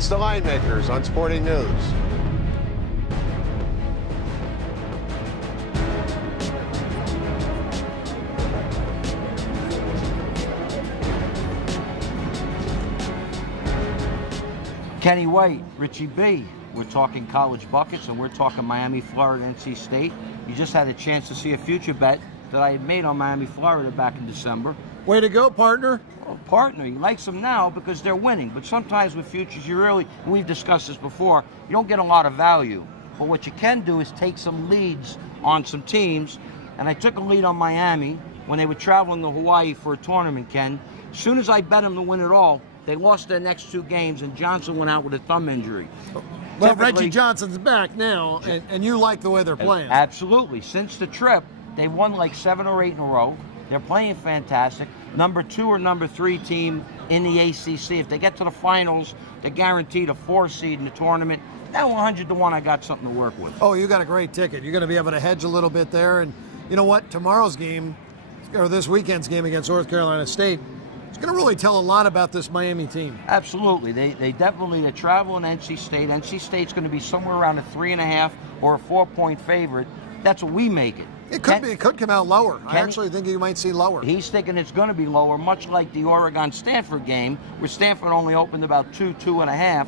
It's the Line Makers on Sporting News. Kenny White, Richie B. We're talking college buckets, and we're talking Miami, Florida, NC State. You just had a chance to see a future bet that I had made on Miami, Florida back in December. Way to go, partner. Well, partner, he likes them now because they're winning. But sometimes with futures, you really, and we've discussed this before, you don't get a lot of value. But what you can do is take some leads on some teams. And I took a lead on Miami when they were traveling to Hawaii for a tournament, Ken. As soon as I bet them to win it all, they lost their next two games, and Johnson went out with a thumb injury. Well, Reggie Johnson's back now, and you like the way they're playing. Absolutely. Since the trip, they've won like 7 or 8 in a row. They're playing fantastic. Number 2 or number 3 team in the ACC. If they get to the finals, they're guaranteed a 4 seed in the tournament. Now 100 to 1, I got something to work with. Oh, you got a great ticket. You're going to be able to hedge a little bit there. And you know what? Tomorrow's game, or this weekend's game against North Carolina State, it's going to really tell a lot about this Miami team. Absolutely. They definitely, they're traveling NC State. NC State's going to be somewhere around a 3.5 or a 4-point favorite. That's what we make it. It could be. It could come out lower. I actually think you might see lower. He's thinking it's going to be lower, much like the Oregon-Stanford game, where Stanford only opened about 2.5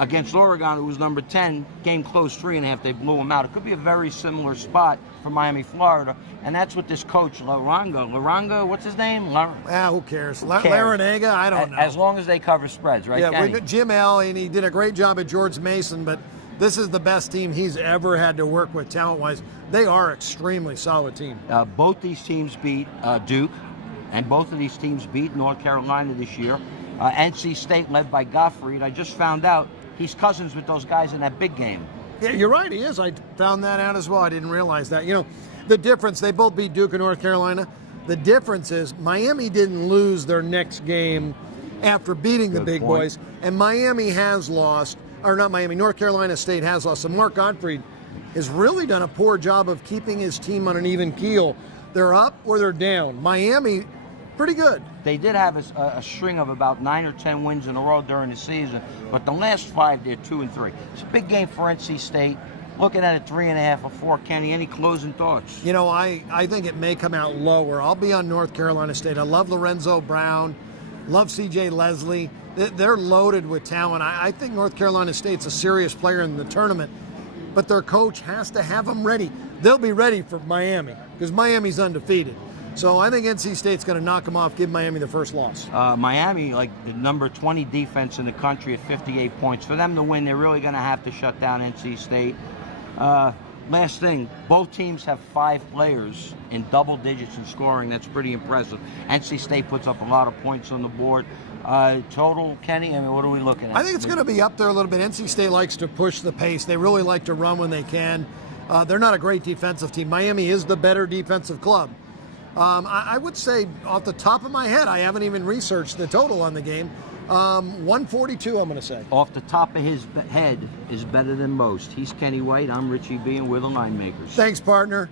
against Oregon, who was number 10. Game closed 3.5. They blew them out. It could be a very similar spot for Miami, Florida, and that's what this coach Laranga, what's his name? Who cares? Larinaga, I don't know. As long as they cover spreads, right? Yeah, Jim L, and he did a great job at George Mason, but this is the best team he's ever had to work with talent-wise. They are an extremely solid team. Both these teams beat Duke, and both of these teams beat North Carolina this year. NC State led by Gottfried. I just found out he's cousins with those guys in that big game. Yeah, you're right, he is. I found that out as well. I didn't realize that. You know, the difference, they both beat Duke and North Carolina. The difference is Miami didn't lose their next game after beating the big boys, and Miami has lost, or not Miami, North Carolina State has lost. So Mark Gottfried has really done a poor job of keeping his team on an even keel. They're up or they're down. Miami, pretty good. They did have a string of about 9 or 10 wins in a row during the season, but the last 5, they're 2-3. It's a big game for NC State. Looking at a 3.5 or 4, Kenny, any closing thoughts? You know, I think it may come out lower. I'll be on North Carolina State. I love Lorenzo Brown, love C.J. Leslie. They're loaded with talent. I think North Carolina State's a serious player in the tournament, but their coach has to have them ready. They'll be ready for Miami because Miami's undefeated. So I think NC State's going to knock them off, give Miami the first loss. Miami, like the number 20 defense in the country at 58 points. For them to win, they're really going to have to shut down NC State. Last thing, both teams have 5 players in double digits in scoring. That's pretty impressive. NC State puts up a lot of points on the board. Total, Kenny, I mean, what are we looking at? I think it's going to be up there a little bit. NC State likes to push the pace. They really like to run when they can. They're not a great defensive team. Miami is the better defensive club. I would say, off the top of my head, I haven't even researched the total on the game. 142, I'm going to say. Off the top of his head is better than most. He's Kenny White. I'm Richie B, and we're the Line Makers. Thanks, partner.